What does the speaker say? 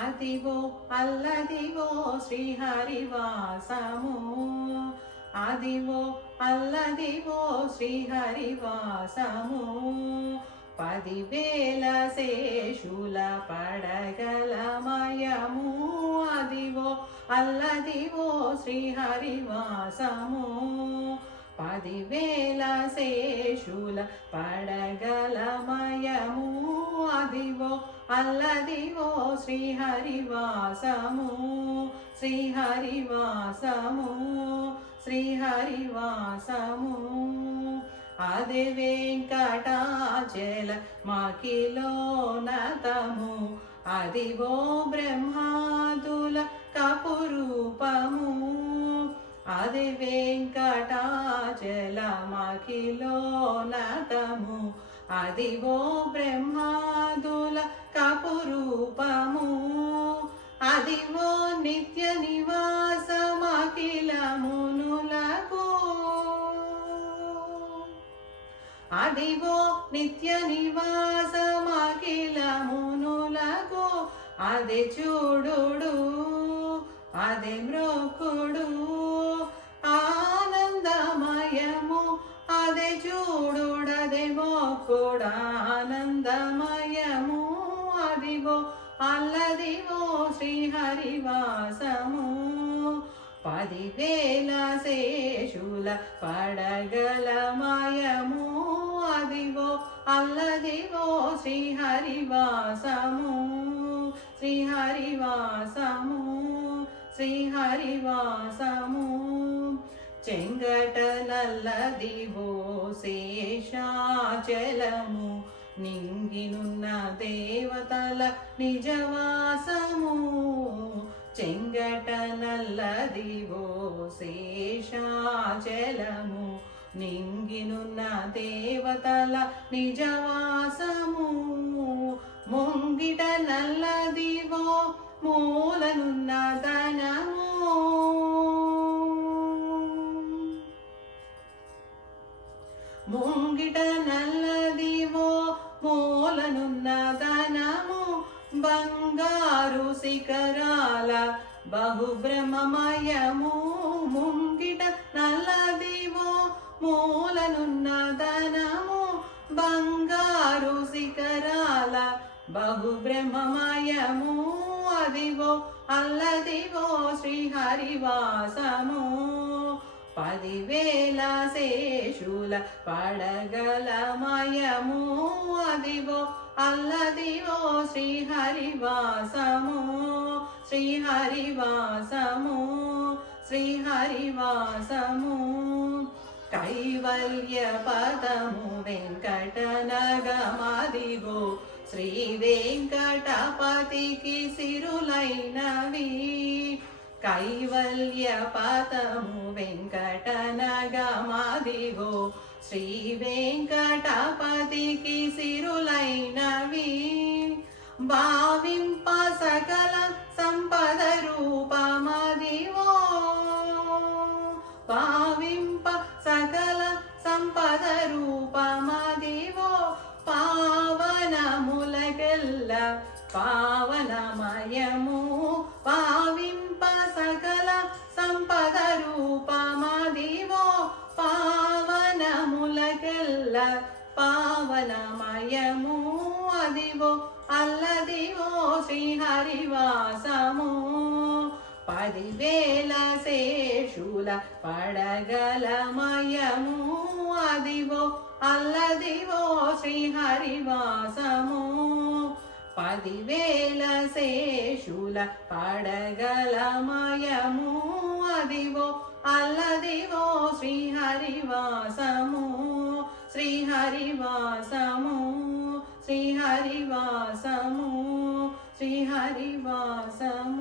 అదివో అల్లదివో శ్రీహరివాసము, అదివో అల్లదివో శ్రీహరివాసము. 10,000 శేషుల పడగలమయము, అదివో అల్లదివో శ్రీహరివాసము. 10,000 శేషుల పడగలమయము, అదివో అల్లదివో శ్రీహరివాసము. శ్రీహరివాసము, శ్రీహరివాసము. అదే వెంకటాచల మకిలోనతము, అదివో బ్రహ్మాదుల కపురూపము. అదే వెంకటాచల మకిలోనతము, అదివో బ్రహ్మాదుల కపురూపము. అదివో నిత్య నివాసమఖిల మునులకు, అదివో నిత్య నివాసమఖిల మునులకు. అదే చూడుడు అదే మ్రోకుడు ఆనందమయము, అదే చూడుడదే మోకుడు ఆనందమయము. అదివో అల్లదివో శ్రీహరివాసము. 10,000 శేషుల పడగలమయము, అదివో అల్లదివో శ్రీహరివాసము. శ్రీహరివాసము, శ్రీహరివాసము. చెంగట నల్లదివో శేషాచలము, నింగినున్న దేవతల నిజవాసము. చెంగట నల్లదివో శేషాచలము, నింగినున్న దేవతల నిజవాసము. ముంగిట నల్లదివో మూలనున్న ధనము, ముంగిట నల్లదివో మూలనున్న ధనము. బంగారు శిఖరాల బహుబ్రహ్మమయము, ముంగిట నల్లదివో మూలనున్న ధనము. బంగారు శిఖరాల బహుబ్రహ్మమయము, అదివో అల్లదివో శ్రీహరివాసము. 10,000 శేషుల పడగలమయము, అదివో అల్లదివో శ్రీహరివాసము. శ్రీహరివాసము, శ్రీహరివాసము. కైవల్య పదము వెంకటనగమదివో, శ్రీ వెంకటపతికి సిరులైనవి. కైవల్య పదము వెంకటనగమదివో, శ్రీ వెంకటపతికి సిరులైనవి. భావింప సకల సంపద రూపమదివో, భావింప సకల సంపద రూపమదివో. పావనములకెల్ల పావనమయము, భావింప సకల సంపద రూపమదివో. పావనములకెల్ల పావనమయము, అదివో అల్లదివో శ్రీహరివాసము. 10,000 శేషుల పడగలమయము, అదివో అల్లదివో శ్రీహరివాసము. 10,000 శేషుల పడగలమయము, అదివో అల్లదివో శ్రీహరివాసము. శ్రీహరివాసము, శ్రీహరివాసము, శ్రీహరివాసము.